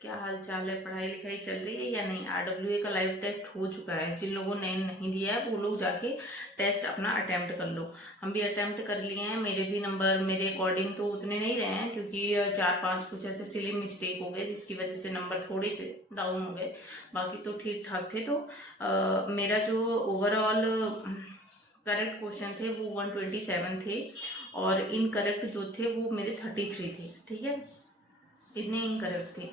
क्या हाल चाल है? पढ़ाई लिखाई चल रही है या नहीं? आरडब्ल्यूए का लाइव टेस्ट हो चुका है। जिन लोगों ने नहीं दिया है वो लोग जाके टेस्ट अपना अटेम्प्ट कर लो। हम भी अटेम्प्ट कर लिए हैं। मेरे भी नंबर मेरे अकॉर्डिंग तो उतने नहीं रहे हैं, क्योंकि 4-5 कुछ ऐसे सिली मिस्टेक हो गए जिसकी वजह से नंबर थोड़े से डाउन हो गए। बाकी तो ठीक ठाक थे। तो मेरा जो ओवरऑल करेक्ट क्वेश्चन थे वो 127 थे, और इनकरेक्ट जो थे वो मेरे 33 थे। ठीक है, इतने इनकरेक्ट थे,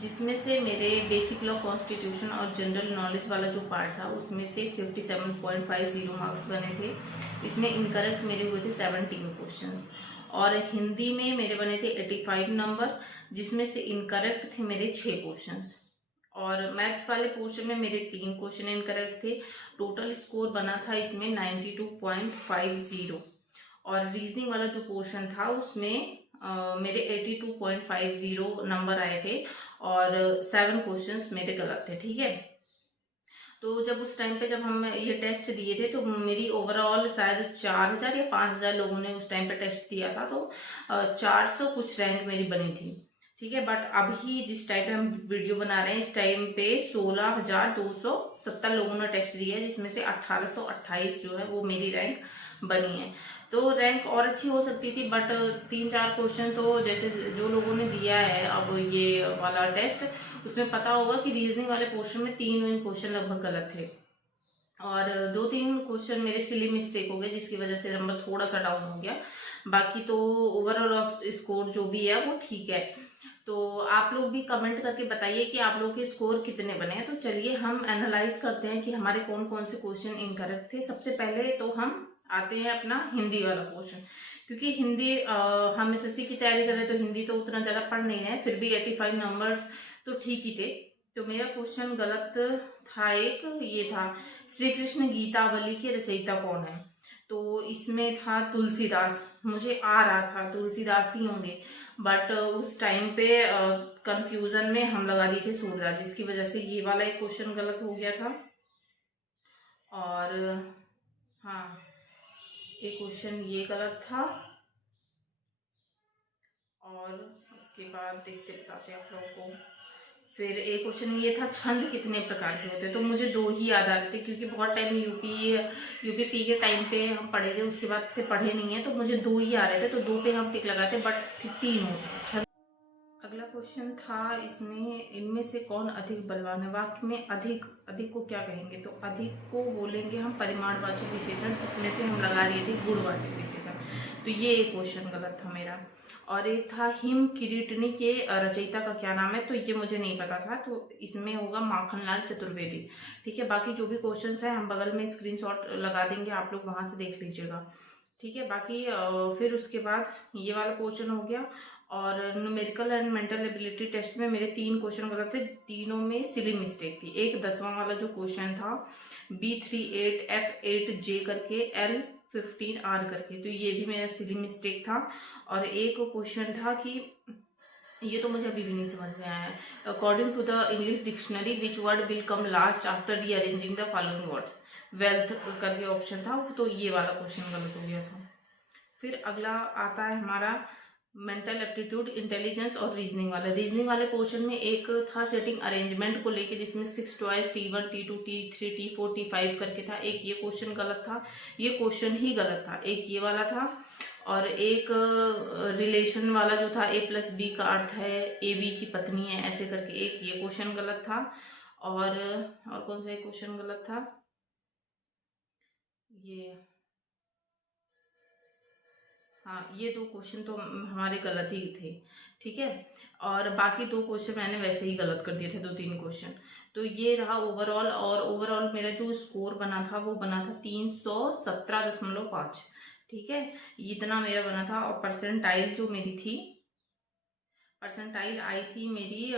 जिसमें से मेरे बेसिक लॉ कॉन्स्टिट्यूशन और जनरल नॉलेज वाला जो पार्ट था उसमें से 57.50 मार्क्स बने थे। इसमें इनकरेक्ट मेरे हुए थे 17 क्वेश्चंस, और हिंदी में मेरे बने थे 85 नंबर, जिसमें से इनकरेक्ट थे मेरे 6 क्वेश्चंस। और मैथ्स वाले पोर्शन में मेरे 3 क्वेश्चन इनकरेक्ट थे। टोटल स्कोर बना था इसमें 92.50। और रीजनिंग वाला जो पोर्शन था उसमें मेरे 82.50 नंबर आए थे, और 7 क्वेश्चंस मेरे गलत थे। ठीक है, तो जब उस टाइम पे जब हम ये टेस्ट दिए थे तो मेरी ओवरऑल शायद 4000 या 5000 लोगों ने उस टाइम पे टेस्ट दिया था, तो 400 कुछ रैंक मेरी बनी थी। ठीक है, बट अभी जिस टाइम पे हम वीडियो बना रहे हैं इस टाइम पे 16,270 लोगों ने टेस्ट दिया है, जिसमें से 1828 जो है वो मेरी रैंक बनी है। तो रैंक और अच्छी हो सकती थी, बट 3-4 क्वेश्चन तो जैसे जो लोगों ने दिया है अब ये वाला टेस्ट, उसमें पता होगा कि रीजनिंग वाले पोर्शन में 3 क्वेश्चन लगभग गलत थे, और 2-3 क्वेश्चन मेरे सिली मिस्टेक हो गए जिसकी वजह से नंबर थोड़ा सा डाउन हो गया। बाकी तो ओवरऑल स्कोर जो भी है वो ठीक है। तो आप लोग भी कमेंट करके बताइए कि आप लोग के स्कोर कितने बने हैं। तो चलिए हम एनालाइज करते हैं कि हमारे कौन कौन से क्वेश्चन इनकरेक्ट थे। सबसे पहले तो हम आते हैं अपना हिंदी वाला क्वेश्चन, क्योंकि हिंदी हम एसएससी की तैयारी कर रहे हैं तो हिंदी तो उतना ज्यादा पढ़ नहीं है, फिर भी 85 नंबर्स तो ठीक ही थे। तो मेरा क्वेश्चन गलत था। एक ये था, श्री कृष्ण गीतावली के रचयिता कौन है? तो इसमें था तुलसीदास। मुझे आ रहा था तुलसीदास ही होंगे, बट उस टाइम पे कंफ्यूजन में हम लगा दिए थे सूरदास, जिसकी वजह से ये वाला एक क्वेश्चन गलत हो गया था। और हाँ, एक क्वेश्चन ये गलत था। और उसके बाद देखते बताते हैं आप लोगों को। फिर एक क्वेश्चन ये था, छंद कितने प्रकार के होते हैं? तो मुझे 2 ही याद आ रहे थे, क्योंकि बहुत टाइम यूपीपी के टाइम पे हम पढ़े थे, उसके बाद से पढ़े नहीं है, तो मुझे 2 ही आ रहे थे, तो 2 पे हम टिक लगाते, बट 3 होते हैं। अगला क्वेश्चन था इसमें, इनमें से कौन अधिक बलवान है? वाक्य में अधिक, अधिक को क्या कहेंगे? तो अधिक को बोलेंगे हम परिमाणवाचक विशेषण, इसमें से हम लगा रही थी गुणवाचक विशेषण। तो ये एक क्वेश्चन गलत था मेरा। और एक था, हिम किरीटनी के रचयिता का क्या नाम है? तो ये मुझे नहीं पता था, तो इसमें होगा माखनलाल चतुर्वेदी। ठीक है, बाकी जो भी क्वेश्चंस हैं हम बगल में स्क्रीनशॉट लगा देंगे, आप लोग वहां से देख लीजिएगा। ठीक है, बाकी फिर उसके बाद ये वाला क्वेश्चन हो गया। और numerical and mental ability test में मेरे 3 क्वेश्चन गलत थे, तीनों में सिली मिस्टेक थी। एक 10वां वाला जो क्वेश्चन था, B38F8J करके L15R करके, तो ये भी मेरा सिली मिस्टेक था। और एक क्वेश्चन था कि ये तो मुझे अभी भी नहीं समझ में आया है, according to the English dictionary which word will come last after rearranging the following words? Wealth करके ऑप्शन था, तो ये वाला क्वेश्चन गलत हो गया था। फिर अगला आता है हमारा मेंटल एप्टीट्यूड, इंटेलिजेंस और रीजनिंग वाला। रीजनिंग वाले पोर्शन में एक था सेटिंग अरेंजमेंट को लेके, जिसमें 6 choice T1 T2 T3 T4 T5 करके था। एक ये क्वेश्चन गलत था, ये क्वेश्चन ही गलत था। एक ये वाला था, और एक रिलेशन वाला जो था, A+B का अर्थ है ए बी की पत्नी है, ऐसे करके एक ये क्वेश्चन गलत था। और कौन सा एक क्वेश्चन गलत था? ये, हाँ, ये 2 क्वेश्चन तो हमारे गलत ही थे। ठीक है, और बाकी 2 क्वेश्चन मैंने वैसे ही गलत कर दिए थे, 2-3 क्वेश्चन। तो ये रहा ओवरऑल, और ओवरऑल मेरा जो स्कोर बना था वो बना था 317.5। ठीक है, इतना मेरा बना था। और परसेंटाइल जो मेरी थी, परसेंटाइल आई थी मेरी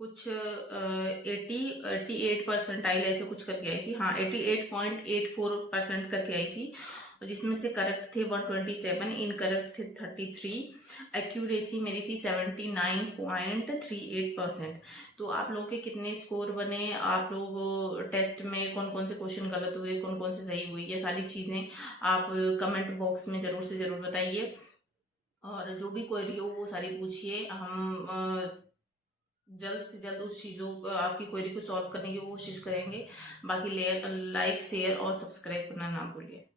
कुछ 88 परसेंटाइल ऐसे कुछ करके आई थी। हाँ, 88.84% करके आई थी, जिसमें से करेक्ट थे 127, इनकरेक्ट थे 33। एक्यूरेसी मेरी थी 79.38%। तो आप लोगों के कितने स्कोर बने? आप लोग टेस्ट में कौन कौन से क्वेश्चन गलत हुए, कौन कौन से सही हुई, ये सारी चीज़ें आप कमेंट बॉक्स में ज़रूर से ज़रूर बताइए। और जो भी क्वेरी हो वो सारी पूछिए, हम जल्द से जल्द उस चीज़ों आपकी क्वेरी को सॉल्व करने की कोशिश करेंगे। बाकी लाइक शेयर और सब्सक्राइब करना ना भूलिए।